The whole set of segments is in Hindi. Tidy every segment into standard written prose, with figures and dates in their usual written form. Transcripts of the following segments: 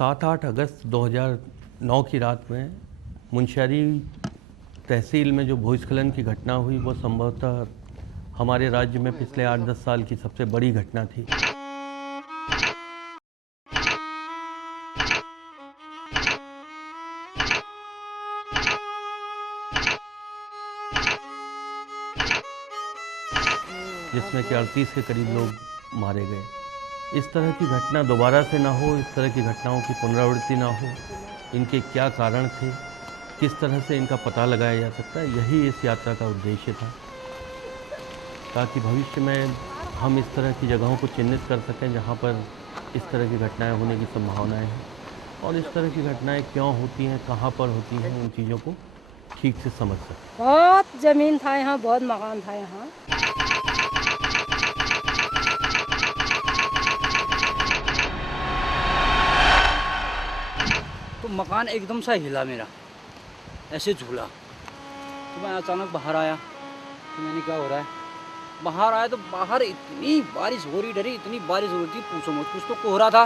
7-8 अगस्त 2009 की रात में मुनस्यारी तहसील में जो भूस्खलन की घटना हुई वो संभवतः हमारे राज्य में पिछले 8-10 साल की सबसे बड़ी घटना थी। जिसमें कि 38 के करीब लोग मारे गए। इस तरह की घटना दोबारा से ना हो, इस तरह की घटनाओं की पुनरावृत्ति ना हो, इनके क्या कारण थे, किस तरह से इनका पता लगाया जा सकता है, यही इस यात्रा का उद्देश्य था, ताकि भविष्य में हम इस तरह की जगहों को चिन्हित कर सकें जहाँ पर इस तरह की घटनाएं होने की संभावनाएं हैं और इस तरह की घटनाएं क्यों होती हैं, कहाँ पर होती हैं, उन चीज़ों को ठीक से समझ सकें। बहुत ज़मीन था यहाँ, बहुत मकान था यहाँ। तो मकान एकदम सा हिला मेरा, ऐसे झूला। तो मैं अचानक बाहर आया, तो मैंने क्या हो रहा है, बाहर आया तो बाहर इतनी बारिश हो रही, डरी इतनी बारिश हो रही थी पूछो मत। कुछ तो कोहरा था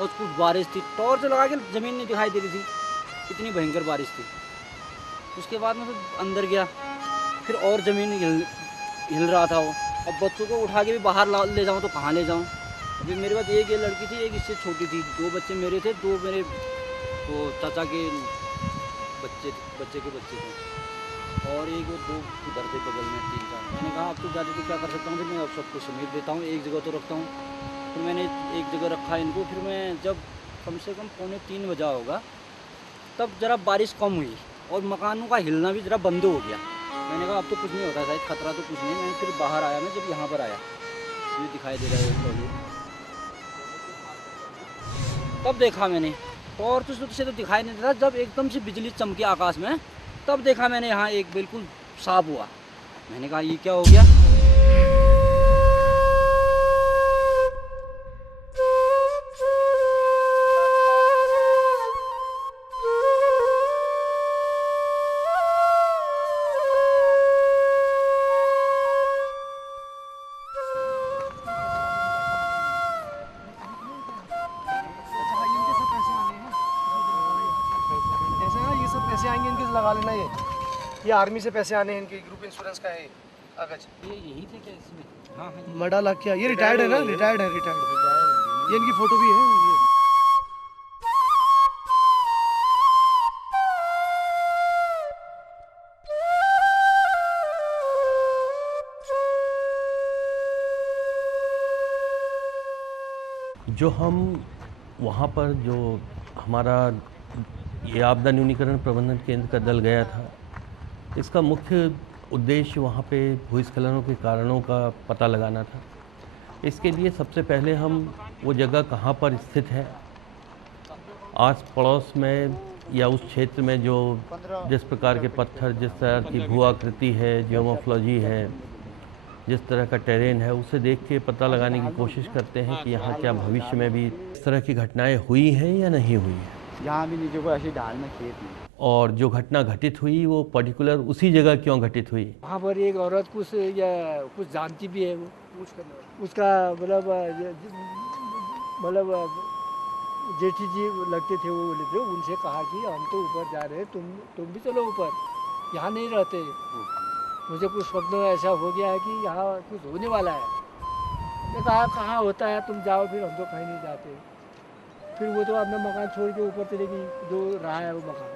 और कुछ बारिश थी, टॉर्च लगा के ज़मीन नहीं दिखाई दे रही थी, इतनी भयंकर बारिश थी। उसके बाद मैं फिर अंदर गया, फिर और ज़मीन हिल रहा था वो। अब बच्चों को उठा के भी बाहर ले जाऊँ तो कहाँ ले जाऊँ। अभी मेरे पास एक ये लड़की थी, एक इससे छोटी थी, 2 बच्चे मेरे थे, 2 मेरे तो चाचा के बच्चे थे और एक वो 2 उधर थे बगल में, 3-4। मैंने कहा अब तो ज़्यादा तो क्या कर सकता हूँ, फिर मैं अब सबको समेट देता हूँ, एक जगह तो रखता हूँ। फिर मैंने एक जगह रखा इनको। फिर मैं जब कम से कम 2:45 बजा होगा, तब ज़रा बारिश कम हुई और मकानों का हिलना भी ज़रा बंद हो गया। मैंने कहा अब तो कुछ नहीं होता, शायद खतरा तो कुछ नहीं। मैं फिर बाहर आया, मैं जब यहाँ पर आया, ये दिखाई दे रहा है, तब देखा मैंने। टॉर्च से तो दिखाई नहीं देता, जब एकदम से बिजली चमकी आकाश में, तब देखा मैंने यहाँ एक बिल्कुल साफ हुआ। मैंने कहा ये क्या हो गया। पैसे आएंगे इनके से लगा लेना। ये आर्मी से पैसे आने हैं इनके, ग्रुप इंश्योरेंस का है कागज। ये यही थे क्या इसमें? हाँ हाँ, मडा लाख क्या, ये रिटायर्ड है ना? रिटायर्ड है। ये इनकी फोटो भी है ये। जो हम वहाँ पर जो हमारा ये आपदा न्यूनीकरण प्रबंधन केंद्र का दल गया था, इसका मुख्य उद्देश्य वहाँ पे भूस्खलनों के कारणों का पता लगाना था। इसके लिए सबसे पहले हम वो जगह कहाँ पर स्थित है, आस पड़ोस में या उस क्षेत्र में जो जिस प्रकार के पत्थर, जिस तरह की भू आकृति है, जियोमोर्फोलॉजी है, जिस तरह का टेरेन है, उसे देख के पता लगाने की कोशिश करते हैं कि यहाँ क्या भविष्य में भी इस तरह की घटनाएं हुई हैं या नहीं हुई हैं। यहाँ भी नीचे को ऐसे ढाल में खेत में। और जो घटना घटित हुई वो पर्टिकुलर उसी जगह क्यों घटित हुई। वहाँ पर एक औरत कुछ जानती भी है, वो उसका मतलब जेठी जी लगते थे, वो बोले थे, उनसे कहा कि हम तो ऊपर जा रहे हैं, तुम भी चलो ऊपर, यहाँ नहीं रहते। मुझे कुछ स्वप्न ऐसा हो गया है कि यहाँ कुछ होने वाला है। मैं कहा कहाँ होता है, तुम जाओ। फिर हम तो कहीं नहीं जाते। फिर वो तो अपना मकान छोड़ के ऊपर चले गई, जो रहा है वो मकान,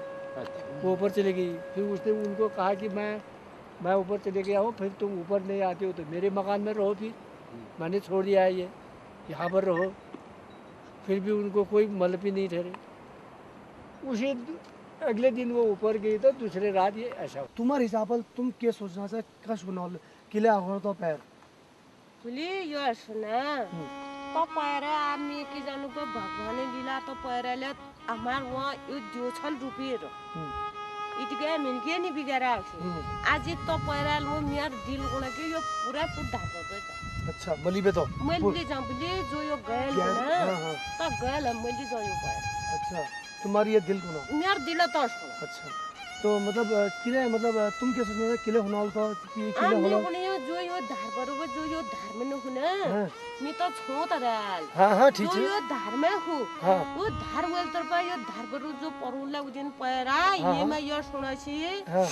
वो ऊपर चले गई। फिर उसने उनको कहा कि मैं ऊपर चले गया हूँ, फिर तुम ऊपर नहीं आते हो तो मेरे मकान में रहो। फिर मैंने छोड़ दिया है, ये यहाँ पर रहो। फिर भी उनको कोई मतलब ही नहीं ठहरे। उसी अगले दिन वो ऊपर गई तो दूसरे रात ये ऐसा। तुम्हारे हिसाब से तुम क्या सोचना से कश बनल किले आगो तो पैर बोली यो सुना तो पैर आदमी की जानु को भगवान लीला तो पैरले हमार वहाँ यो जो छल रुपये रो इतके मिलके नहीं बिगड़ा आज तो पैरल वो मियार दिल गुना के यो पूरा फुट ढाक गया। अच्छा मली बे तो मली जाऊं बोली जो यो गैल ना तो गैल हम मली जो यो पैर। अच्छा तुम्हारी ये दिल गुना मियार दिल तो अच्छा तो मतलब किले मतलब तुम क्या सोचना था किले होना तो कि किले होना जो यो धार पर जो यो धार में न हो ना हाँ। मैं तो छो तरल हाँ ठीक जो है। यो धार में हो हाँ वो धार वेल तर पा यो धार पर जो परुला उजन पैरा हाँ, ये मैं यो सुनासी हाँ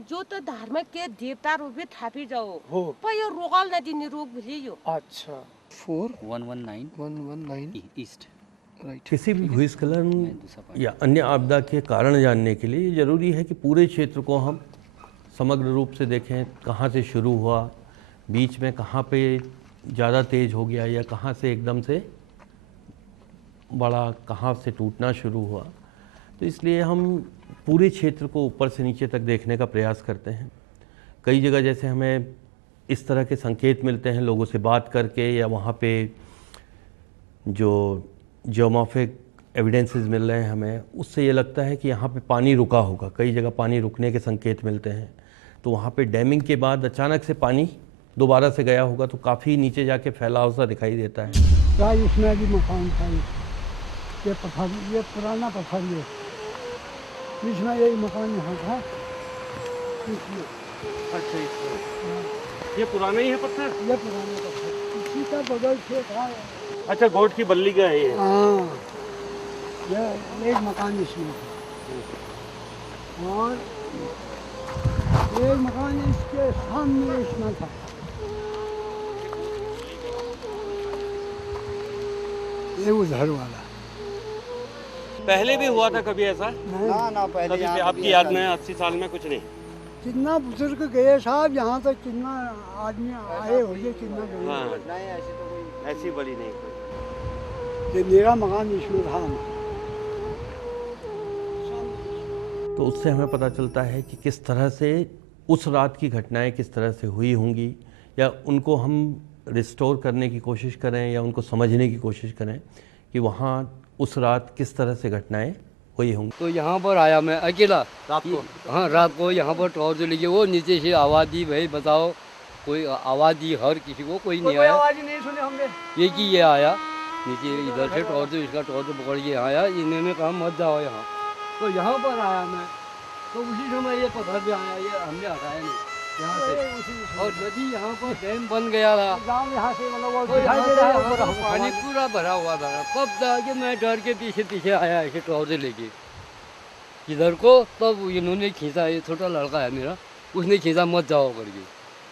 जो तो धार में के देवता रूप में थापी जाओ हो। पर यो रोगाल न दिने रोग भले यो अच्छा 119 4119 ईस्ट। राइट। किसी भी भूस्खलन या अन्य आपदा के कारण जानने के लिए ज़रूरी है कि पूरे क्षेत्र को हम समग्र रूप से देखें, कहाँ से शुरू हुआ, बीच में कहाँ पे ज़्यादा तेज़ हो गया या कहाँ से एकदम से बड़ा, कहाँ से टूटना शुरू हुआ। तो इसलिए हम पूरे क्षेत्र को ऊपर से नीचे तक देखने का प्रयास करते हैं। कई जगह जैसे हमें इस तरह के संकेत मिलते हैं लोगों से बात करके, या वहाँ पे जो जियोमॉर्फिक एविडेंसेस मिल रहे हैं हमें, उससे ये लगता है कि यहाँ पे पानी रुका होगा। कई जगह पानी रुकने के संकेत मिलते हैं, तो वहाँ पे डैमिंग के बाद अचानक से पानी दोबारा से गया होगा, तो काफ़ी नीचे जाके फैलाव सा दिखाई देता है। क्या इसमें भी मकान था, ये पत्थर, ये पुराना पत्थर, ये इसमें यही मकान यहाँ था इसमें। अच्छा ये पुराना ही है पत्थर। ये पुराना पत्थर इसी का बगल से था। अच्छा गोट की बल्ली का है ये। हाँ ये एक मकान इसमें था और एक मकान इसके सामने इसमें था। ये उधर वाला पहले भी हुआ था कभी ऐसा? ना पहले कभी भी आपकी याद में 80 साल में कुछ नहीं? कितना बुजुर्ग गए साहब यहाँ तक, कितना आदमी आए होंगे, कितना गए। हाँ, नहीं ऐसी तो कोई ऐसी बड़ी नहीं कोई। ये मेरा मकान इसमें था। तो उससे हमें पता चलता है कि किस तरह से उस रात की घटनाएं किस तरह से हुई होंगी, या उनको हम रिस्टोर करने की कोशिश करें या उनको समझने की कोशिश करें कि वहाँ उस रात किस तरह से घटनाएं हुई होंगी। तो यहाँ पर आया मैं अकेला रात को? हाँ रात को यहाँ पर टॉर्च लेके, वो नीचे से आवाज़ दी, भाई बताओ कोई आवाज़ दी, हर किसी को कोई नहीं आया। आवाज ही नहीं सुने हमने। ये कि ये आया नीचे इधर से टॉर्च, इसका टॉर्च पकड़ के आया, इन्होंने कहा मत जाओ यहाँ। तो यहाँ पर आया मैं, तो उसी समय ये पत्थर भी आया, ये हमने हटाया नहीं यहाँ से। और नदी यहाँ पर डैम बन गया था, गाँव यहाँ से मतलब वो तो दिखाई यहाँ दे से रहा यहाँ है पर ऊपर। पानी पूरा भरा हुआ था। तब जाके मैं डर के पीछे पीछे आया ऐसे टॉर्च लेके इधर को, तब इन्होंने खींचा, ये छोटा लड़का है मेरा, उसने खींचा मत जाओ करके।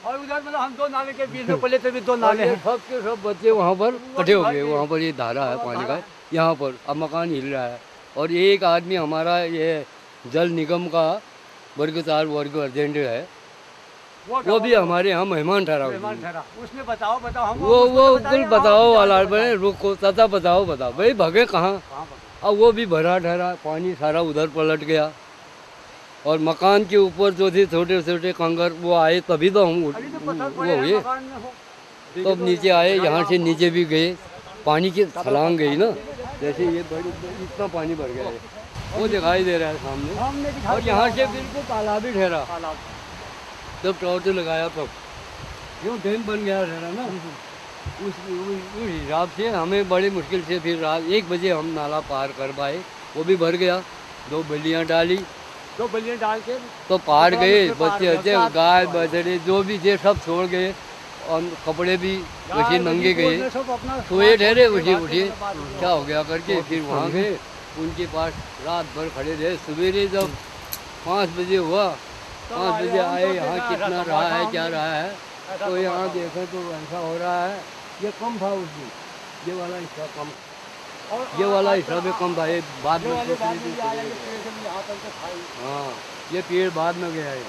और उधर मतलब हम दो नाले के बीच में पहले से भी दो नाले हैं। सब के सब बच्चे वहाँ पर इकट्ठे हो गए, वहाँ पर ये धारा है पानी का, यहाँ पर अब मकान हिल रहा है। और एक आदमी हमारा ये जल निगम का वर्ग 4 वर्ग अर्जेंट है, वो भी हमारे यहाँ मेहमान ठहरा हुआ है। उसने बताओ हम वो कुल बताओ वाला बने, रुको चाचा बताओ भाई भगे कहाँ। अब वो भी भरा ठहरा, पानी सारा उधर पलट गया। और मकान के ऊपर जो थे छोटे छोटे कंकर, वो आए तभी तो हम वो हुए, तब नीचे आए, यहाँ से नीचे भी गए, पानी की छलांग गई ना, जैसे ये बड़ी इतना पानी भर गया है, वो दिखाई दे रहा है सामने। और यहाँ से बिल्कुल तालाब ही ठहरा, जब टॉर्च लगाया तब यूँ डैम बन गया ठहरा ना। उस हिसाब से हमें बड़ी मुश्किल से फिर रात 1 बजे हम नाला पार कर पाए, वो भी भर गया। 2 बल्लियाँ डाली, 2 बल्लियाँ डाल के तो पार गए। बच्चे गाय बछड़े जो भी थे सब छोड़ गए, और कपड़े भी वैसे नंगे गए, सोए ठहरे उठे क्या हो गया करके। फिर वहाँ गए, उनके पास रात भर खड़े रहे। सवेरे जब 5 बजे हुआ, 5 बजे आए, यहाँ कितना रहा है क्या रहा है, तो यहाँ देखा तो ऐसा हो रहा है, ये कम था उस दिन, ये वाला हिस्सा कम, ये वाला हिस्सा भी कम था। ये बाद में हाँ, ये पेड़ बाद में गया है।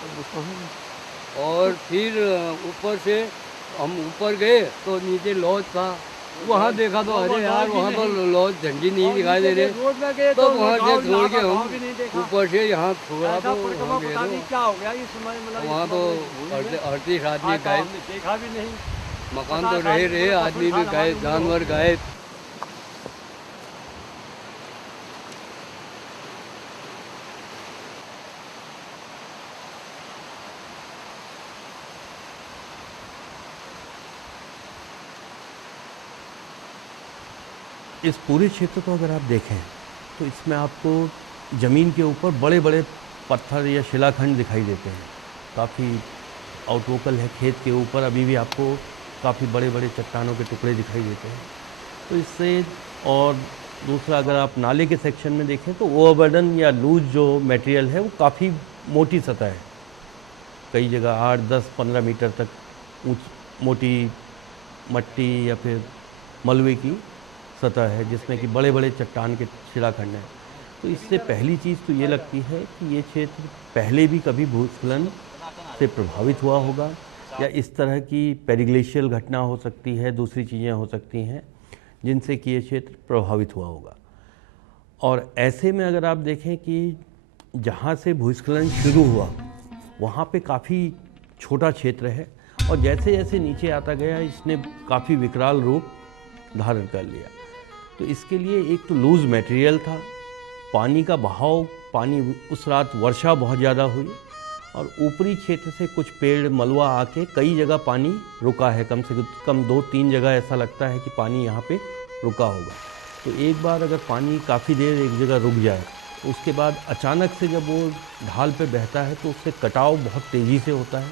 और फिर ऊपर से हम ऊपर गए तो नीचे लॉज था, वहाँ देखा तो अरे यार वहाँ तो लॉज झंडी नहीं दिखाई दे रहे, तो वहाँ से छोड़ के हम ऊपर से यहाँ थोड़ा तो वहाँ गए, क्या हो गया इस समय, मतलब वहाँ तो 38 आदमी गायब, देखा भी नहीं। मकान तो रहे आदमी भी गायब, जानवर गायब। इस पूरे क्षेत्र को अगर आप देखें तो इसमें आपको ज़मीन के ऊपर बड़े बड़े पत्थर या शिलाखंड दिखाई देते हैं। काफ़ी आउटवोकल है, खेत के ऊपर अभी भी आपको काफ़ी बड़े बड़े चट्टानों के टुकड़े दिखाई देते हैं। तो इससे, और दूसरा अगर आप नाले के सेक्शन में देखें तो ओवरबर्डन या लूज जो मटेरियल है वो काफ़ी मोटी सतह है, कई जगह 8, 10, 15 मीटर तक मोटी मट्टी या फिर मलबे की सतह है, जिसमें कि बड़े बड़े चट्टान के शिलाखंड हैं। तो इससे पहली चीज़ तो ये लगती है कि ये क्षेत्र पहले भी कभी भूस्खलन से प्रभावित हुआ होगा, या इस तरह की पेरिग्लेशियल घटना हो सकती है, दूसरी चीज़ें हो सकती हैं जिनसे कि ये क्षेत्र प्रभावित हुआ होगा। और ऐसे में अगर आप देखें कि जहाँ से भूस्खलन शुरू हुआ वहाँ पे काफ़ी छोटा क्षेत्र है, और जैसे जैसे नीचे आता गया इसने काफ़ी विकराल रूप धारण कर लिया। तो इसके लिए एक तो लूज़ मटेरियल था, पानी का बहाव, पानी उस रात वर्षा बहुत ज़्यादा हुई, और ऊपरी क्षेत्र से कुछ पेड़ मलबा आके कई जगह पानी रुका है, कम से कम 2-3 जगह ऐसा लगता है कि पानी यहाँ पे रुका होगा। तो एक बार अगर पानी काफ़ी देर एक जगह रुक जाए तो उसके बाद अचानक से जब वो ढाल पे बहता है तो उससे कटाव बहुत तेज़ी से होता है,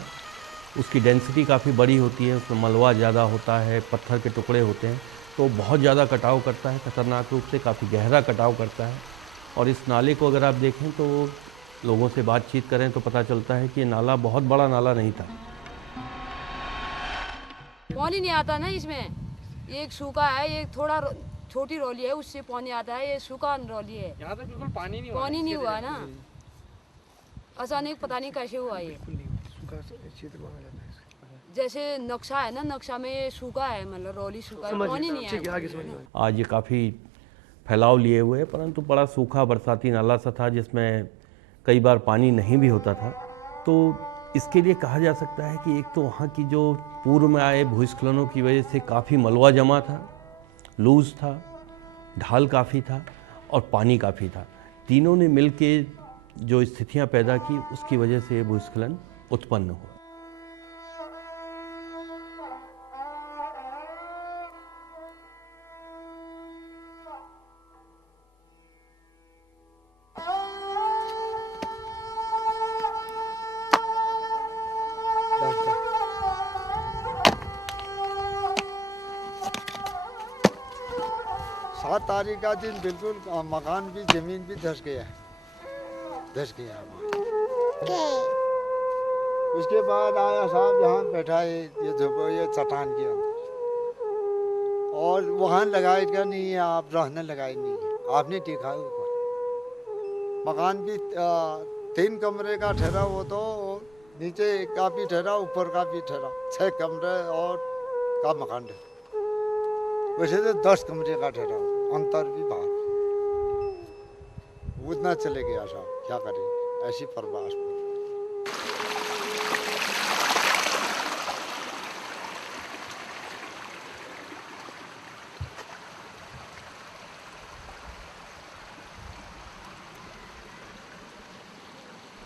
उसकी डेंसिटी काफ़ी बड़ी होती है, उसमें मलबा ज़्यादा होता है, पत्थर के टुकड़े होते हैं, तो बहुत ज़्यादा कटाव करता है, खतरनाक रूप से काफ़ी गहरा कटाव करता है। और इस नाले को अगर आप देखें तो लोगों से बातचीत करें तो पता चलता है कि ये नाला बहुत बड़ा नाला नहीं था। पानी नहीं आता ना इसमें, एक सूखा है, एक थोड़ा छोटी रौली है उससे पानी आता है, ये सूखा रौली है। यहाँ तो बिल्कुल पानी नहीं पानी नहीं हुआ ना, अचानक पता नहीं कैसे हुआ ये। जैसे नक्शा है ना, नक्शा में ये सूखा है, मतलब रौली सूखा है, पानी नहीं है। आज ये काफ़ी फैलाव लिए हुए है, परंतु बड़ा सूखा बरसाती नाला सा था जिसमें कई बार पानी नहीं भी होता था। तो इसके लिए कहा जा सकता है कि एक तो वहाँ की जो पूर्व में आए भूस्खलनों की वजह से काफ़ी मलबा जमा था, लूज था, ढाल काफ़ी था और पानी काफ़ी था। तीनों ने मिल के जो स्थितियाँ पैदा की उसकी वजह से ये भूस्खलन उत्पन्न हुआ। सात तारीख का दिन बिल्कुल मकान भी जमीन भी धस गया है, धस गया हमारा। उसके बाद आया साहब यहाँ बैठा है ये चट्टान के अंदर, और वहाँ लगाएगा नहीं है, आप रहने लगाए नहीं है, आपने देखा है ऊपर मकान भी 3 कमरे का ठहरा, वो तो नीचे का भी ठहरा, ऊपर का भी ठहरा, 6 कमरे और का मकान ठहरा। वैसे तो 10 कमरे का ठहरा, अंतर भी बाहर उतना चले गया साहब, क्या करें, ऐसी बर्बाद।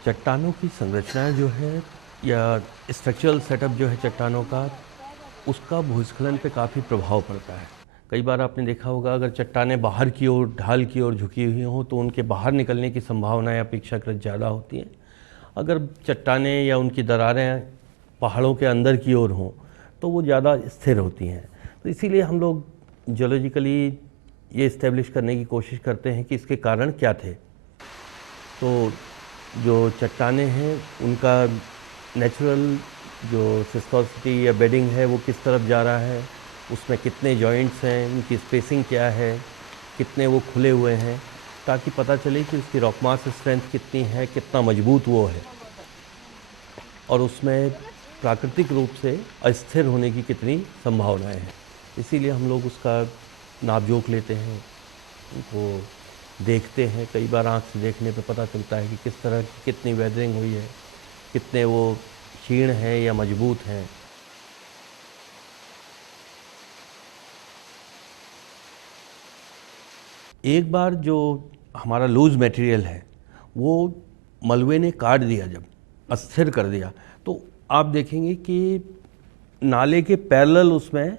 चट्टानों की संरचना जो है या स्ट्रक्चरल सेटअप जो है चट्टानों का, उसका भूस्खलन पे काफ़ी प्रभाव पड़ता है। कई बार आपने देखा होगा अगर चट्टानें बाहर की ओर, ढाल की ओर झुकी हुई हों तो उनके बाहर निकलने की संभावनाएं अपेक्षाकृत ज़्यादा होती हैं। अगर चट्टानें या उनकी दरारें पहाड़ों के अंदर की ओर हों तो वो ज़्यादा स्थिर होती हैं। तो इसीलिए हम लोग जियोलॉजिकली ये इस्टेब्लिश करने की कोशिश करते हैं कि इसके कारण क्या थे। तो जो चट्टानें हैं उनका नेचुरल जो सिस्टोसिटी या बेडिंग है वो किस तरफ जा रहा है, उसमें कितने जॉइंट्स हैं, उनकी स्पेसिंग क्या है, कितने वो खुले हुए हैं, ताकि पता चले कि उसकी रॉक मास स्ट्रेंथ कितनी है, कितना मजबूत वो है, और उसमें प्राकृतिक रूप से अस्थिर होने की कितनी संभावनाएं हैं। इसीलिए हम लोग उसका नापजोख लेते हैं, उनको देखते हैं। कई बार आँख से देखने पे पता चलता है कि किस तरह की कितनी वेदरिंग हुई है, कितने वो क्षीण हैं या मजबूत हैं। एक बार जो हमारा लूज मटेरियल है वो मलबे ने काट दिया, जब अस्थिर कर दिया, तो आप देखेंगे कि नाले के पैरेलल उसमें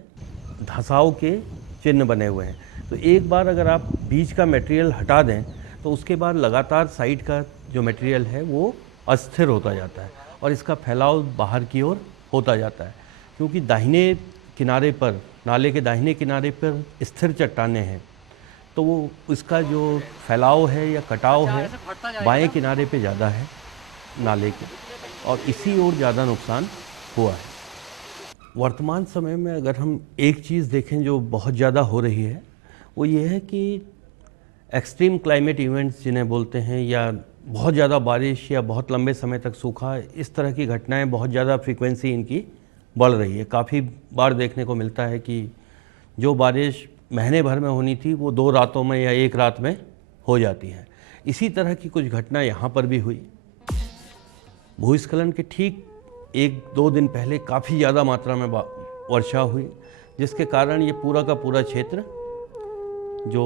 धंसाव के चिन्ह बने हुए हैं। तो एक बार अगर आप बीच का मटेरियल हटा दें तो उसके बाद लगातार साइड का जो मटेरियल है वो अस्थिर होता जाता है और इसका फैलाव बाहर की ओर होता जाता है, क्योंकि दाहिने किनारे पर, नाले के दाहिने किनारे पर स्थिर चट्टानें हैं, तो वो इसका जो फैलाव है या कटाव है बाएं किनारे पे ज़्यादा है नाले के, और इसी ओर ज़्यादा नुकसान हुआ है। वर्तमान समय में अगर हम एक चीज़ देखें जो बहुत ज़्यादा हो रही है, वो ये है कि एक्सट्रीम क्लाइमेट इवेंट्स जिन्हें बोलते हैं, या बहुत ज़्यादा बारिश या बहुत लंबे समय तक सूखा, इस तरह की घटनाएं बहुत ज़्यादा फ्रीक्वेंसी इनकी बढ़ रही है। काफ़ी बार देखने को मिलता है कि जो बारिश महीने भर में होनी थी वो 2 रातों में या 1 रात में हो जाती है। इसी तरह की कुछ घटना यहाँ पर भी हुई। भूस्खलन के ठीक 1-2 दिन पहले काफ़ी ज़्यादा मात्रा में वर्षा हुई, जिसके कारण ये पूरा का पूरा क्षेत्र जो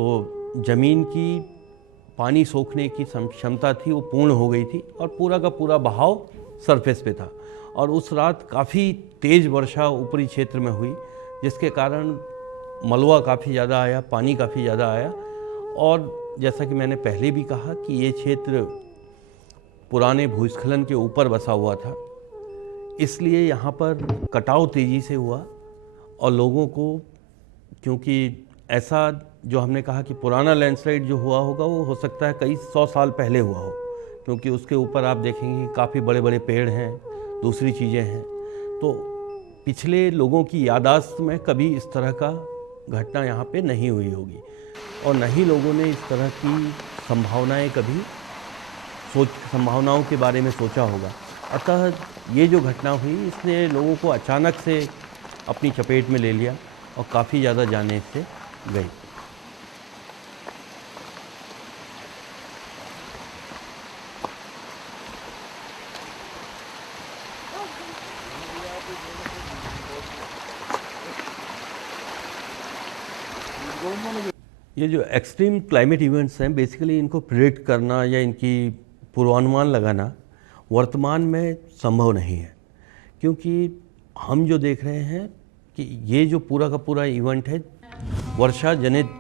ज़मीन की पानी सोखने की क्षमता थी वो पूर्ण हो गई थी, और पूरा का पूरा बहाव सरफेस पे था। और उस रात काफ़ी तेज़ वर्षा ऊपरी क्षेत्र में हुई, जिसके कारण मलबा काफ़ी ज़्यादा आया, पानी काफ़ी ज़्यादा आया। और जैसा कि मैंने पहले भी कहा कि ये क्षेत्र पुराने भूस्खलन के ऊपर बसा हुआ था, इसलिए यहाँ पर कटाव तेज़ी से हुआ, और लोगों को, क्योंकि ऐसा जो हमने कहा कि पुराना लैंडस्लाइड जो हुआ होगा वो हो सकता है कई 100 साल पहले हुआ हो, क्योंकि उसके ऊपर आप देखेंगे कि काफ़ी बड़े बड़े पेड़ हैं, दूसरी चीज़ें हैं, तो पिछले लोगों की याददाश्त में कभी इस तरह का घटना यहाँ पे नहीं हुई होगी, और न ही लोगों ने इस तरह की संभावनाओं के बारे में सोचा होगा। अतः ये जो घटना हुई इसने लोगों को अचानक से अपनी चपेट में ले लिया, और काफ़ी ज़्यादा जानें इससे गई। ये जो एक्सट्रीम क्लाइमेट इवेंट्स हैं, बेसिकली इनको प्रेडिक्ट करना या इनकी पूर्वानुमान लगाना वर्तमान में संभव नहीं है, क्योंकि हम जो देख रहे हैं कि ये जो पूरा का पूरा इवेंट है, वर्षा जनित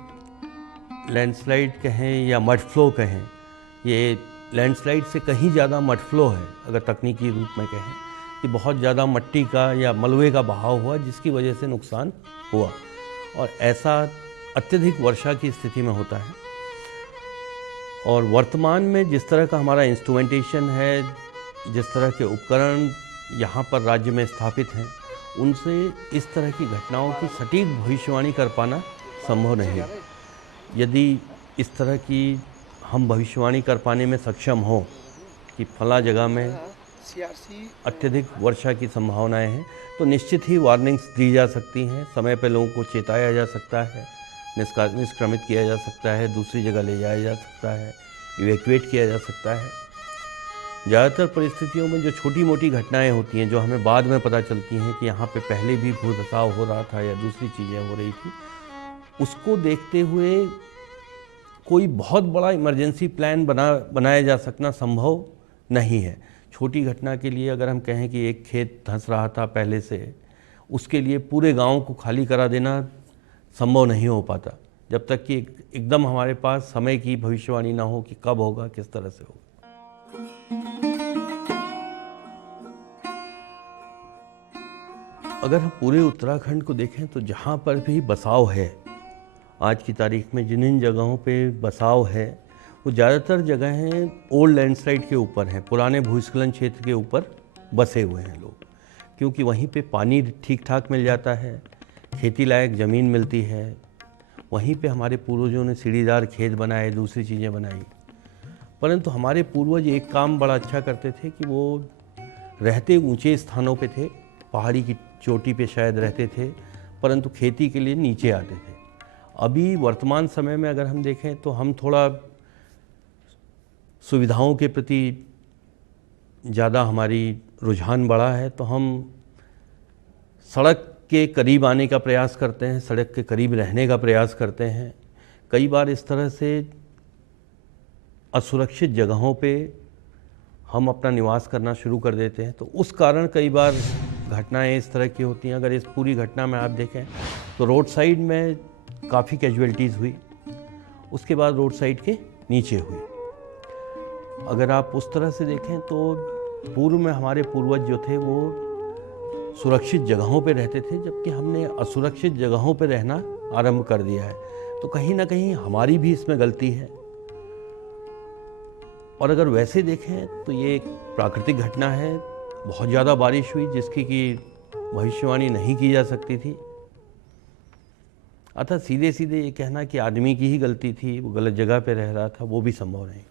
लैंडस्लाइड कहें या मड फ्लो कहें, ये लैंडस्लाइड से कहीं ज़्यादा मड फ्लो है, अगर तकनीकी रूप में कहें कि बहुत ज़्यादा मिट्टी का या मलबे का बहाव हुआ, जिसकी वजह से नुकसान हुआ। और ऐसा अत्यधिक वर्षा की स्थिति में होता है। और वर्तमान में जिस तरह का हमारा इंस्ट्रूमेंटेशन है, जिस तरह के उपकरण यहाँ पर राज्य में स्थापित हैं, उनसे इस तरह की घटनाओं की सटीक भविष्यवाणी कर पाना संभव नहीं है। यदि इस तरह की हम भविष्यवाणी कर पाने में सक्षम हो कि फला जगह में अत्यधिक वर्षा की संभावनाएं हैं, तो निश्चित ही वार्निंग्स दी जा सकती हैं, समय पर लोगों को चेताया जा सकता है, निष्क्रमित किया जा सकता है, दूसरी जगह ले जाया जा सकता है, इवैक्यूएट किया जा सकता है। ज़्यादातर परिस्थितियों में जो छोटी मोटी घटनाएं होती हैं, जो हमें बाद में पता चलती हैं कि यहाँ पे पहले भी भूधसाव हो रहा था या दूसरी चीज़ें हो रही थी, उसको देखते हुए कोई बहुत बड़ा इमरजेंसी प्लान बनाया जा सकना संभव नहीं है। छोटी घटना के लिए अगर हम कहें कि एक खेत धंस रहा था पहले से, उसके लिए पूरे गांव को खाली करा देना संभव नहीं हो पाता, जब तक कि एकदम हमारे पास समय की भविष्यवाणी ना हो कि कब होगा, किस तरह से होगा। अगर हम पूरे उत्तराखंड को देखें तो जहाँ पर भी बसाव है, आज की तारीख में जिन जगहों पे बसाव है, वो ज़्यादातर जगहें ओल्ड लैंडस्लाइड के ऊपर हैं, पुराने भूस्खलन क्षेत्र के ऊपर बसे हुए हैं लोग, क्योंकि वहीं पे पानी ठीक ठाक मिल जाता है, खेती लायक ज़मीन मिलती है, वहीं पे हमारे पूर्वजों ने सीढ़ीदार खेत बनाए, दूसरी चीज़ें बनाई। परंतु हमारे पूर्वज एक काम बड़ा अच्छा करते थे कि वो रहते ऊंचे स्थानों पे थे, पहाड़ी की चोटी पे शायद रहते थे, परंतु खेती के लिए नीचे आते थे। अभी वर्तमान समय में अगर हम देखें तो हम थोड़ा सुविधाओं के प्रति ज़्यादा हमारी रुझान बढ़ा है, तो हम सड़क के करीब आने का प्रयास करते हैं, सड़क के करीब रहने का प्रयास करते हैं। कई बार इस तरह से असुरक्षित जगहों पे हम अपना निवास करना शुरू कर देते हैं, तो उस कारण कई बार घटनाएं इस तरह की होती हैं। अगर इस पूरी घटना में आप देखें तो रोड साइड में काफ़ी कैजुअल्टीज़ हुई, उसके बाद रोड साइड के नीचे हुई। अगर आप उस तरह से देखें तो पूर्व में हमारे पूर्वज जो थे वो सुरक्षित जगहों पे रहते थे, जबकि हमने असुरक्षित जगहों पे रहना आरंभ कर दिया है। तो कहीं ना कहीं हमारी भी इसमें गलती है। और अगर वैसे देखें तो ये एक प्राकृतिक घटना है, बहुत ज़्यादा बारिश हुई जिसकी कि भविष्यवाणी नहीं की जा सकती थी। अतः सीधे सीधे ये कहना कि आदमी की ही गलती थी, वो गलत जगह पे रह रहा था, वो भी संभव नहीं।